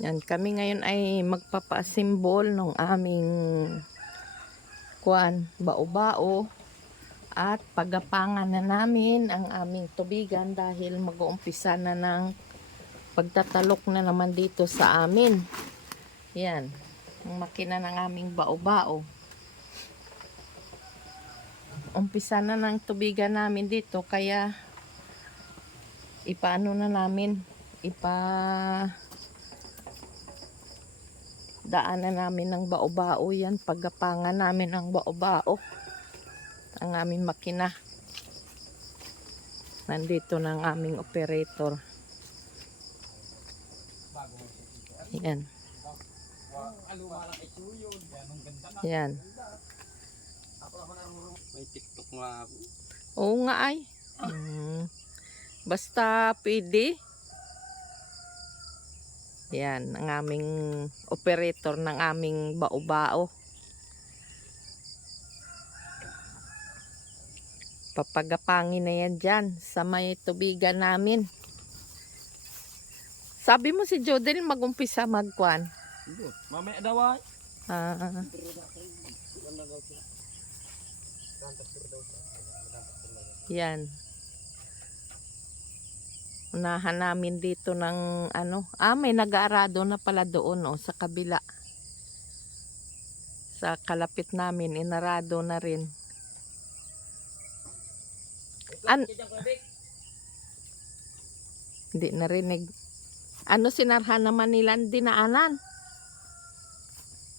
Yan, kami ngayon ay magpapa-assemble ng aming bao-bao at pagapangan na namin ang aming tubigan dahil mag-uumpisa na ng pagtatalok na naman dito sa amin. Yan, ang makina ng aming bao-bao. Umpisa na ng tubigan namin dito kaya ipaano na namin, daanan namin ng bao-bao yan, paggapangan namin ng bao-bao ang aming makina. Nandito ng aming operator. Yan. Yan. May TikTok nga ako. Oo nga ay. Basta pwede. Yan, ang aming operator ng aming bao-bao. Papagapangin na yan dyan sa may tubigan namin. Sabi mo si Jodel mag-umpisa magkwan. Mamaya daw ay. Yan. Unahan namin dito ng ano. May nag-aarado na pala doon sa kabila. Sa kalapit namin, inarado na rin. Hindi narinig. Sinarhan naman nila dinaanan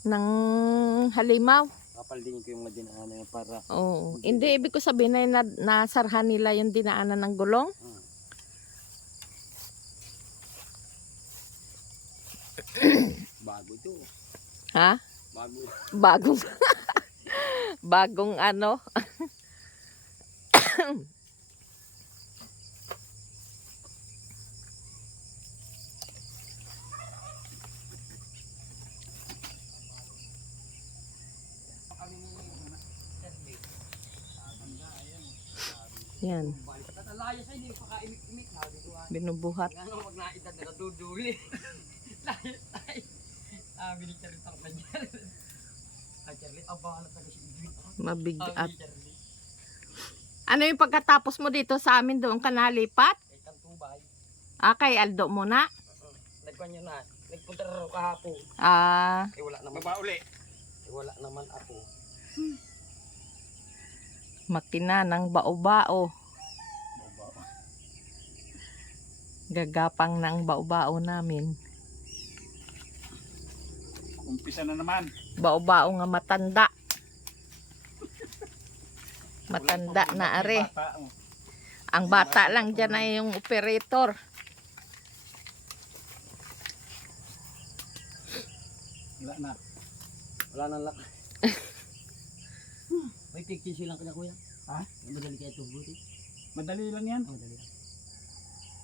ng halimaw. Kapaldingin ko yung madinaanan para. Oo. Hindi, ibig ko sabihin ay nasarhan nila yung dinaanan ng gulong. Bago ito. Ha? Bago. Bagong bagong ano. Yan. Binubuhat. Mabigat. Ano yung pagkatapos mo dito sa amin doon ka nalipat? Kay Aldo muna? Nagkuhan yun na. Nagpunta rin kahapon. Wala naman. Babauli. Wala naman ako. Makina ng bao-bao. Gagapang ng bao-bao namin. Umpisa na naman. Bao-bao nga matanda. Matanda na are. Ang bata lang dyan ay yung operator. Wala na. Wala nang lak. May picture silang kanya kuya. Ha? Madali kaya ito buti. Madali lang yan. Madali lang.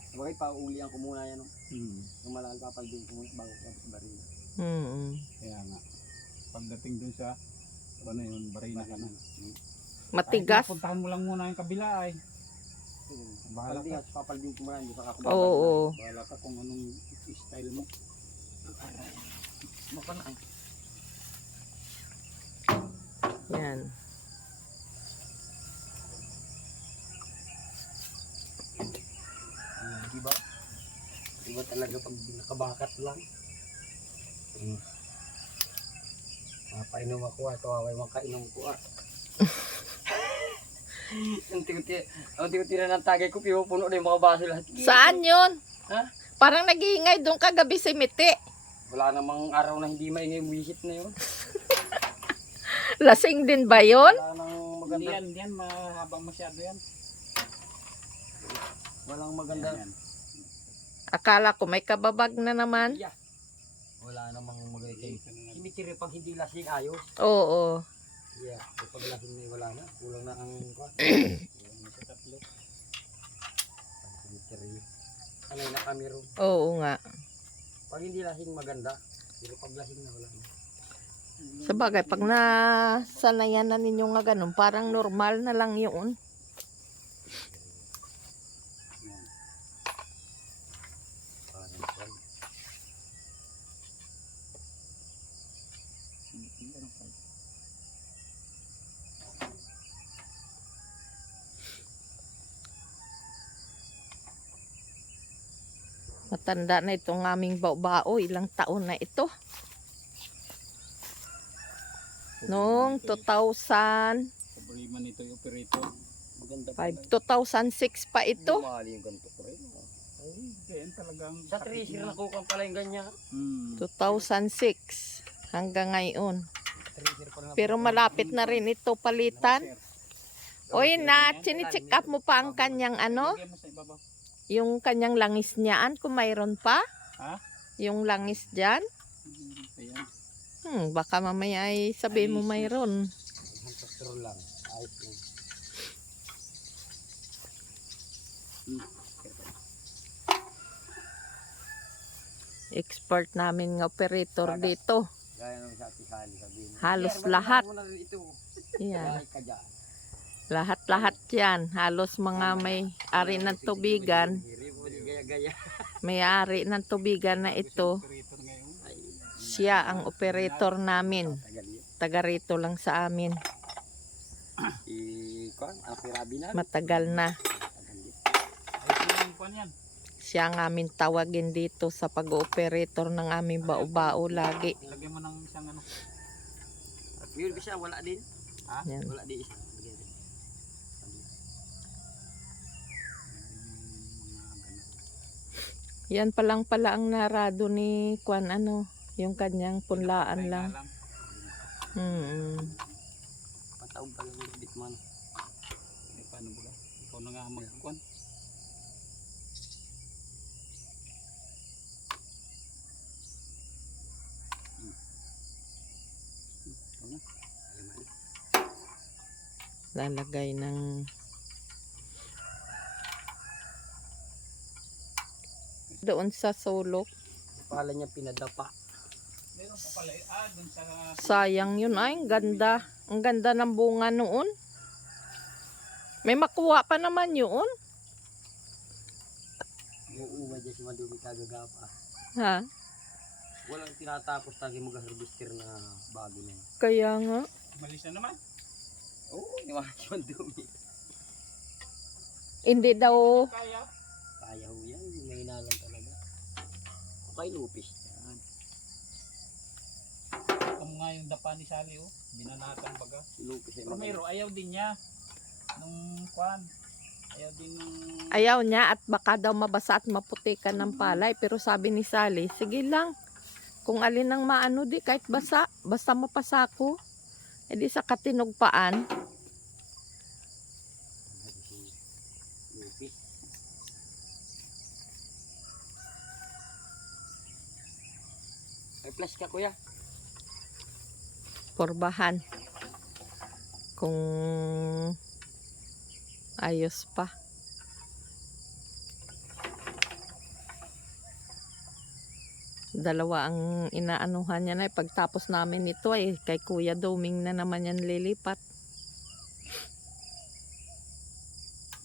Sabagay pauulian ko muna yan. Yung malaking kapalding ko muna bago tapos barina. Kaya nga. Pagdating dun sa ano yun, barina ka na. Matigas. Puntahan mo lang muna yung kabila ay. Bahala ka. Papalding ko muna. Hindi pa ako Oo. Bahala ka kung anong style mo. Mapanaan. Yan. Diba? Diba talaga pag nakabakat lang? Painom ako kawaway makainom ko Ang tiyo-tiyo na ng tagay ko, pinupuno na yung mga baso lahat. Saan yun? Ha? Parang nag-iingay doon kagabi si Miti. Wala namang araw na hindi maingay wisit na yun. Lasing din ba yun? Wala nang maganda. Hindi yan, mahabang masyado yan. Walang maganda. Yan. Akala ko may kababag na naman. Yeah. Wala namang maganda. Kinikiri pag hindi lasing ayos. Oo. Yeah. Pag lasing na wala na. Kulang na ang tatlo. Kinikiri. Anay na kami ron. Oo nga. Pag hindi lasing maganda. Pero pag lasing na wala na. Sabagay, pag nasanayan na ninyo nga ganun, parang normal na lang yun. Matanda na itong aming bao-bao. Ilang taon na ito. Noong 2005, Problema nito yung operator. Maganda 2006 pa ito. Mahal yung ganito ko rin. Then talagang Sa treasure na kukan pala yung ganyan. 2006 hanggang ngayon. Treasure pa na. Pero malapit na rin ito palitan. Oy, na chine-check up mo pa ang kanyang ano? Lagyan mo sa ibabaw. Yung kanyang langis niyaan kung mayroon pa? Ha? Yung langis dyan? Ayan. Baka mamaya ay sabihin mo mayroon. Hantastro lang. Ayos yun. Expert namin ng operator dito. Gaya nung sa Tisali sabihin. Halos Sir, lahat. mo na rin ito. Yan. Bahay ka dyan. Lahat-lahat yan. Halos mga may ari ng tubigan. Hindi mo di gaya-gaya. May ari ng tubigan na ito. Operator ngayon. Siya ang operator namin. Tagal yun. Taga rito lang sa amin. Kwan, ang pirabi na. Matagal na. Tagal yun. Ay, yung kwan yan. Siya ang aming tawagin dito sa pag-operator ng aming bao-bao lagi. Lagyan mo ng isang ano. At yun siya, wala din. Ha? Yan. Wala din isa. Lagyan din. Yan palang pala ang narado ni Kwan ano, yung kanyang punlaan lang. Pataog pa lang yung bit man. Eh, paano ba? Ikaw na nga ang magkwan. Lalagay ng doon sa sulok. Pala niya pinadapa. Meron pa pala. Dun sa... Sayang yun ay, ang ganda. Ang ganda ng bunga noon. May makuha pa naman yun. Uuwa dyan si Madumi kagagapa. Ha? Walang tinatapos tagi mo harvester na bago na yun. Kaya nga. Malis na naman. Oo, iwanan si Madumi. Hindi daw. Kaya. Kaya ho yan, may hinalan talaga. Okay, lupis yan. Kung nga yung dapa ni Sally, oh. Binanatan baga. Si lupis ay Romero, ayaw din niya. Nung kwan. Ayaw din nung... Ayaw niya at baka daw mabasa at maputikan ng palay. Pero sabi ni Sally, sige lang. Kung alin ang maano di kahit basa. Basta mapasa ko. E di sa katinugpaan. lupis. May flash ka kuya. Porbahan. Kung ayos pa. Dalawa ang inaanuhan niya na pagtapos namin ito ay kay Kuya Doming na naman yan lilipat.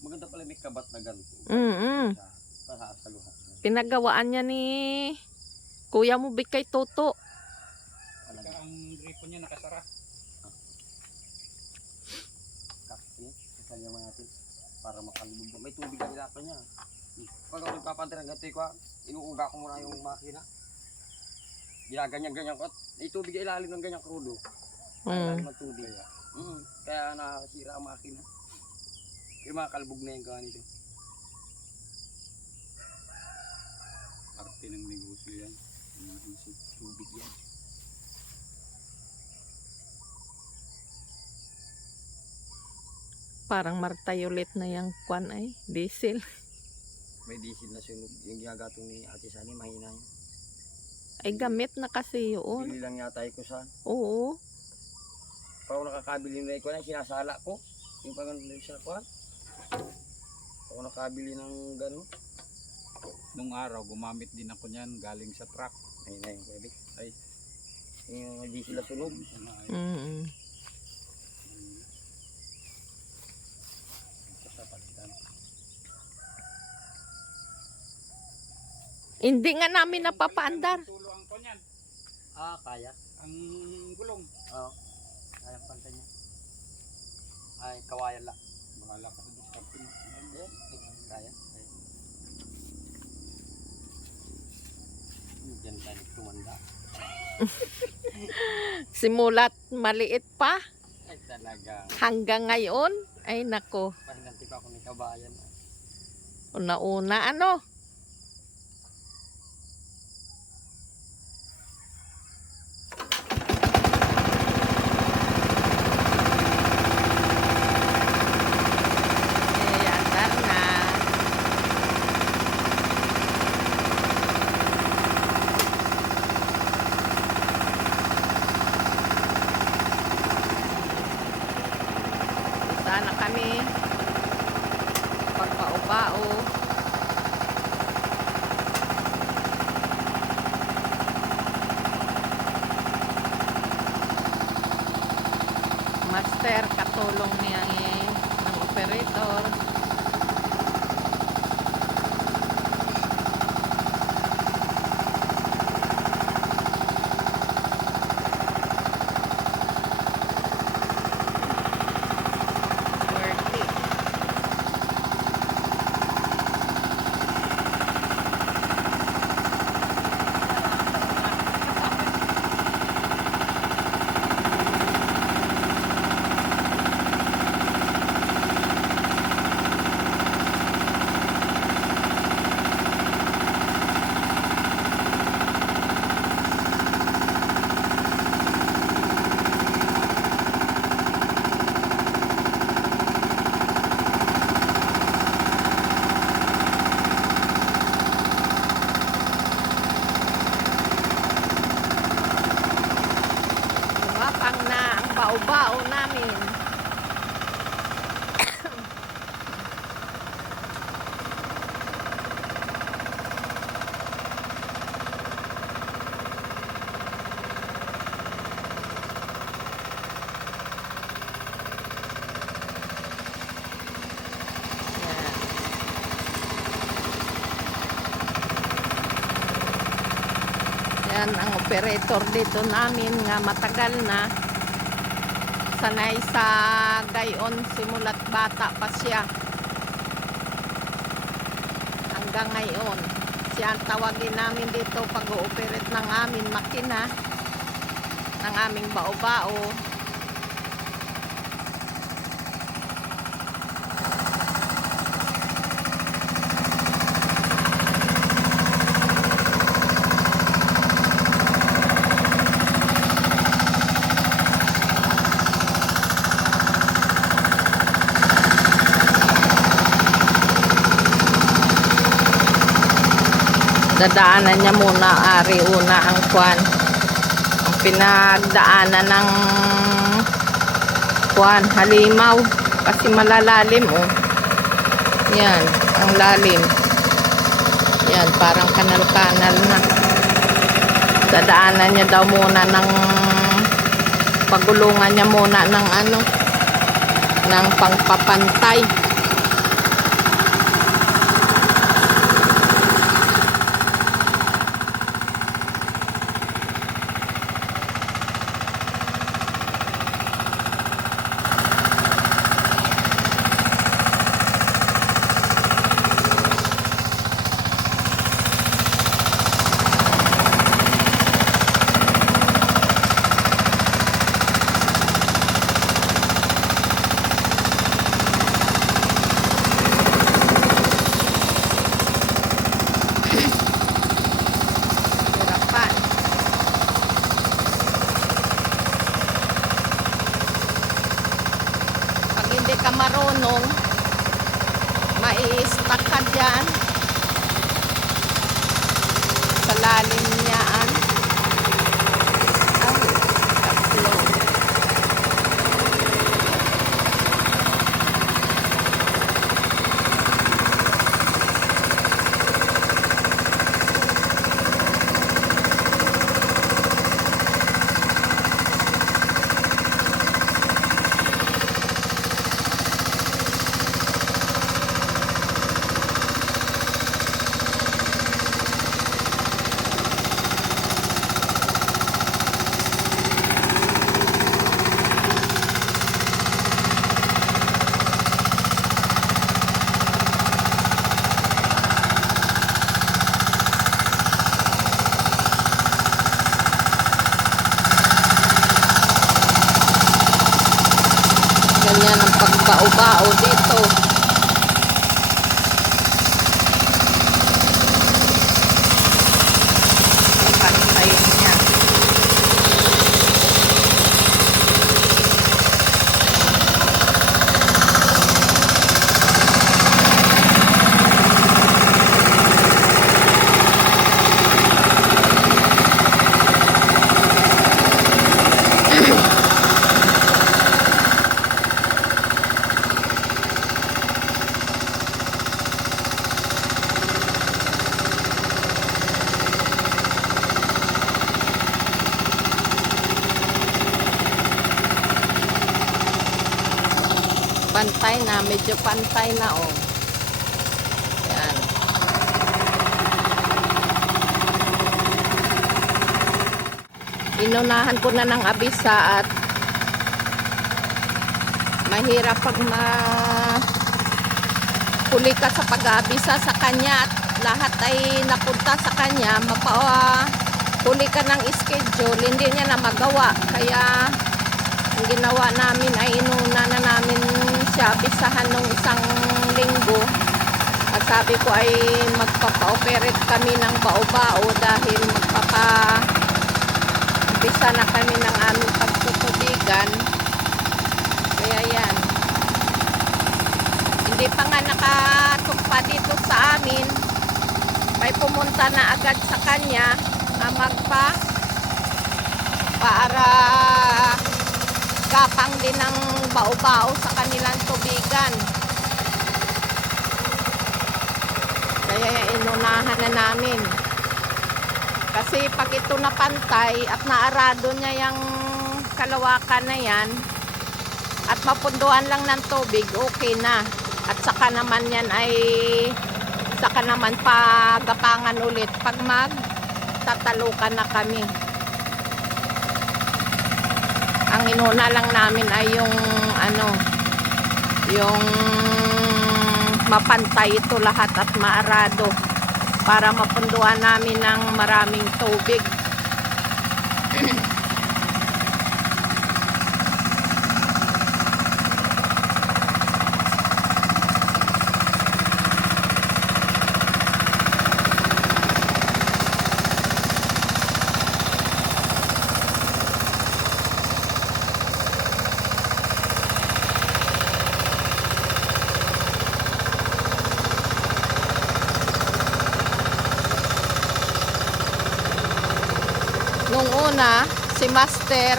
Maganda pala may kabat na ganito. Pasasaluhan. Pinagawaan niya ni Kuya mo kay Toto. Ang gripo niya nakasara. Kasi, sasalyaman natin para makalubog. May tubig ang ilapan niya. Pag ako nagpapantir ng ganito ko, inuuga ko muna yung makina. Ginaganyan-ganyan ko. May tubig ang ilalim ng ganyang krudo. Ilalim ng tubig. Kaya nakasira ang makina. Yung mga kalbog na yung gawa nito. Parte ng negosyo yan. Tubig yan. Parang martayolit na yung kwan ay diesel. May diesel na sunog. Yung ginagatong ni Ate Sani, mahina yun. Ay gamit na kasi yun. Pili lang yata ko sa. Oo. Pag ako nakakabili na iko na, sinasala ko. Yung pag ano siya ko. Ako nakabili ng gano'n. Nung araw, gumamit din ako niyan galing sa truck. Ayun na yung pwede. Ay. Yung diesel na sunog. Hindi nga namin napapaandar. Tulo ang konyan. Ah, kaya. Ang gulong. Oo. Kaya panta niya. Ay, kawayan lang. Bahala ka sa discarding. Ayan. Kaya. Dahil tumanda. Simulat maliit pa Ay talaga. hanggang ngayon. Ay nako, Pahinanti pa ako ni kabayan. una-una ano. Eh, andar na. Sana kami pagpao-pao. Master katulong niya ng operator. Worth it. Tumapang na ang bao-bao namin. Yan ang operator dito namin nga matagal na. Sanay sa gayon simulat bata pa siya. Hanggang ngayon. Siya ang tawagin namin dito pag-ooperate ng aming makina. Ng aming bao-bao. Dadaanan niya muna, ari una ang kwan. Ang pinagdaanan ng kwan, halimaw. Kasi malalalim oh. Yan, ang lalim. Yan, parang kanal-kanal na. Dadaanan niya daw muna ng pagulungan niya muna ng ano, ng pangpapantay. Hirapan. Pag hindi ka marunong, mai-stuck ka dyan sa lalim niyaan. Ay, slow. pantay na, medyo pantay na oh. Yan. Inunahan ko na ng abisa at mahirap pag huli ka sa pag-aabisa sa kanya at lahat ay napunta sa kanya, huli ka ng schedule, hindi niya na magawa. Kaya ang ginawa namin ay inuna na namin siya abisahan nung isang linggo. At sabi ko ay magpapa-operate kami ng bao-bao dahil magpapa-abisa na kami ng aming pagtutubigan. Kaya yan. Hindi pa nga nakatugpa dito sa amin. May pumunta na agad sa kanya na para gapang din ng bao-bao sa kanilang tubigan. Kaya inunahan na namin. Kasi pag ito napantay at naarado niya yung kalawakan na yan at mapunduan lang ng tubig, okay na. At saka naman yan pagapangan ulit pag magtatalukan na kami. Ang inuna lang namin ay yung mapantay ito lahat at maarado para mapunduan namin ng maraming tubig. Nung una, si Master,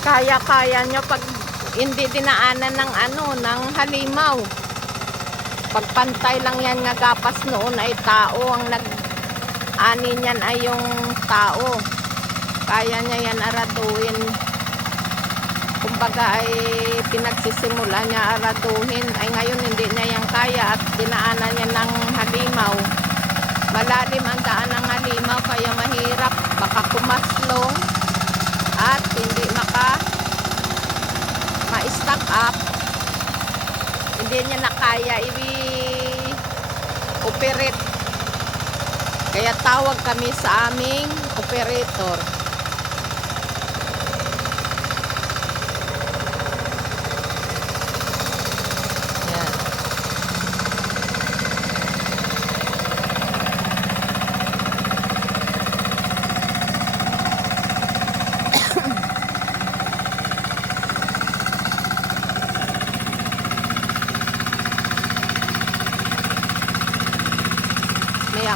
kaya-kaya niya pag hindi dinaanan ng halimaw. Pagpantay lang yan nga gapas noon ay tao. Ang nag-ani niyan ay yung tao. Kaya niya yan araduhin. Kumbaga ay pinagsisimula niya araduhin. Ay ngayon hindi niya yan kaya at dinaanan niya ng halimaw. Malalim ang daan ng halimaw kaya mahirap, baka kumaslong at hindi ma-stack up. Hindi niya na kaya i-operate. Kaya tawag kami sa aming operator.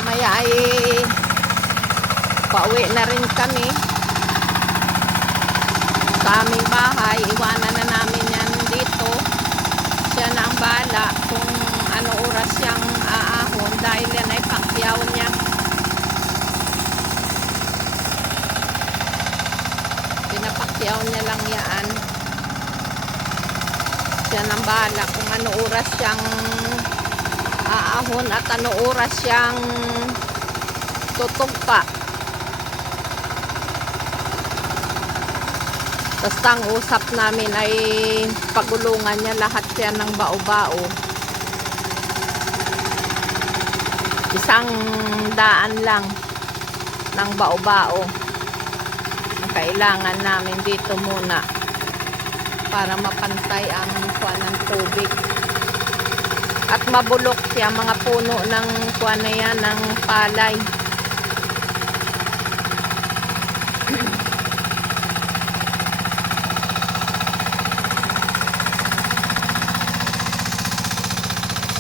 Maya ay pauwi na rin kami sa aming bahay. Iwanan na namin yan dito. Siya na ang bahala kung ano oras siyang aahon dahil yan ay pakyaw niya. Pinapakyaw niya lang yan. Siya na ang bahala kung ano oras siyang aahon at ano oras siyang tutugpa. Basta ang usap namin ay pagulungan niya lahat yan ng bao-bao. 100 lang ng bao-bao ang kailangan namin dito muna para mapantay ang kuwan ng tubig. At mabulok siya mga puno ng kuwan na yan, ng palay.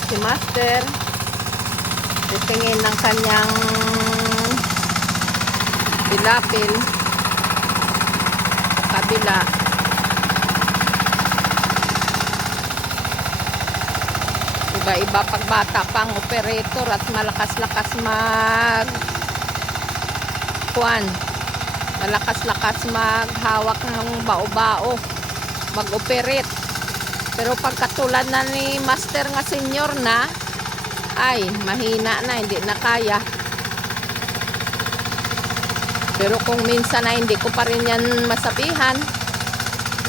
Si Master titingin ng kanyang bilapil kabila. Iba-iba pagbata pang operator at malakas-lakas malakas-lakas maghawak ng bao-bao, mag-operate. Pero pagkatulad na ni Master nga senior na, ay mahina na, hindi na kaya. Pero kung minsan na hindi ko pa rin yan masabihan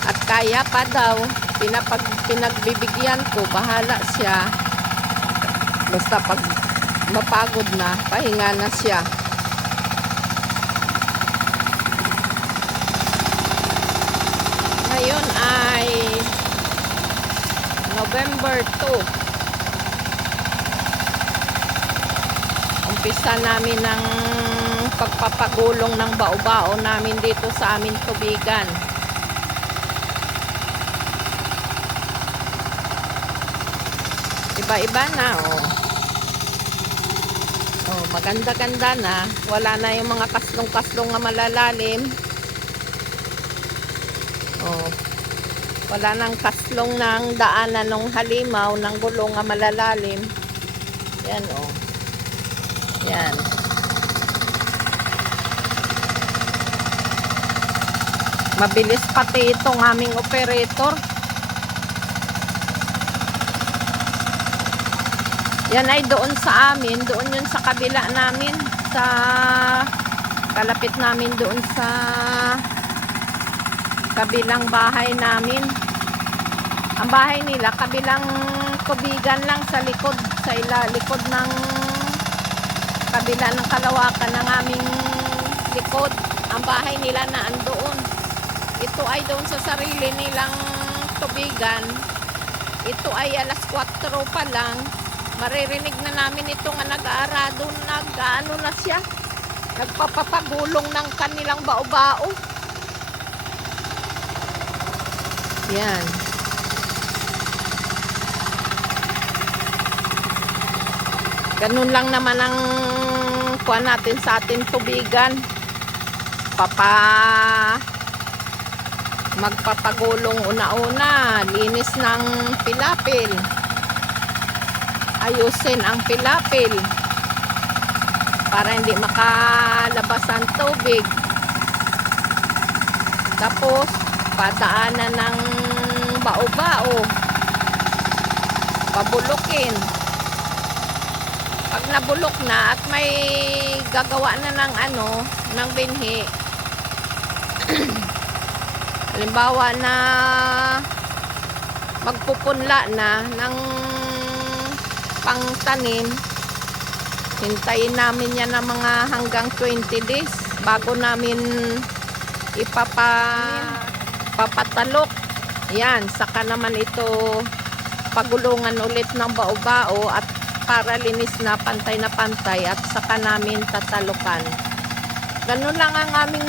at kaya pa daw, pinagbibigyan ko, bahala siya. Basta pag mapagod na, pahinga na siya. Ngayon ay November 2. Umpisa namin ng pagpapagulong ng bao-bao namin dito sa aming tubigan. Iba-iba na, oh. Oh, maganda-ganda na. Wala na yung mga kaslong-kaslong na malalalim. Oh. Wala nang kaslong ng daanan ng halimaw ng gulong na malalalim. Yan, oh. Yan. Mabilis pati itong aming operator. Yan ay doon sa amin, doon yun sa kabila namin, sa kalapit namin doon sa kabilang bahay namin. Ang bahay nila, kabilang tubigan lang sa likod, sa likod ng kabila ng kalawakan ng aming likod. Ang bahay nila na andoon. Ito ay doon sa sarili nilang tubigan. Ito ay alas 4 pa lang. Maririnig na namin ito nga nag-aarado, nag-ano na siya. Nagpapapagulong ng kanilang bao-bao. Yan. Ganun lang naman ang kuha natin sa ating tubigan. Magpapagulong una-una, linis ng pilapil. Ayusin ang pilapil para hindi makalabas ang tubig. Tapos padaanan ng bao-bao, pabulukin. Pag nabulok na at may gagawa na ng ng binhi, halimbawa na magpupunla na ng pangtanim, hintayin namin yan ng mga hanggang 20 days bago namin papatalok. Yan, saka naman ito pagulungan ulit ng bao-bao at para linis na pantay at saka namin tatalukan. Ganun lang ang aming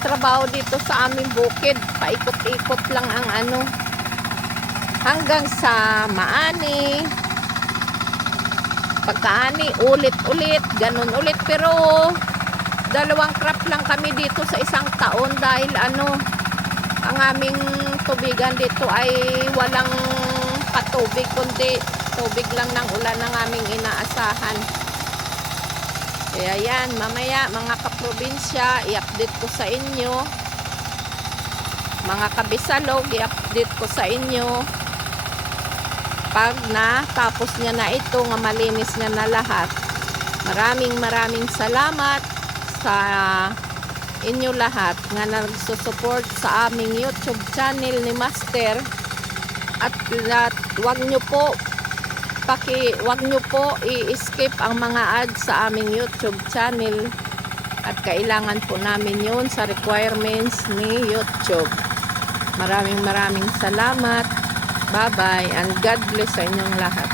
trabaho dito sa aming bukid. Paikot-ikot lang ang hanggang sa maani. Pagkaani, ulit-ulit, ganun ulit. Pero 2 crop lang kami dito sa isang taon dahil ang aming tubigan dito ay walang patubig, kundi tubig lang ng ulan ng aming inaasahan. Kaya yan, mamaya mga kaprobinsya, i-update ko sa inyo. Mga kabisalog, i-update ko sa inyo. Pag natapos niya na ito, nga malinis niya na lahat. Maraming salamat sa inyo lahat nga nagsusupport sa aming YouTube channel ni Master. At wag nyo po i-skip ang mga ads sa aming YouTube channel. At kailangan po namin yun sa requirements ni YouTube. Maraming salamat. Bye-bye and God bless sa inyong lahat.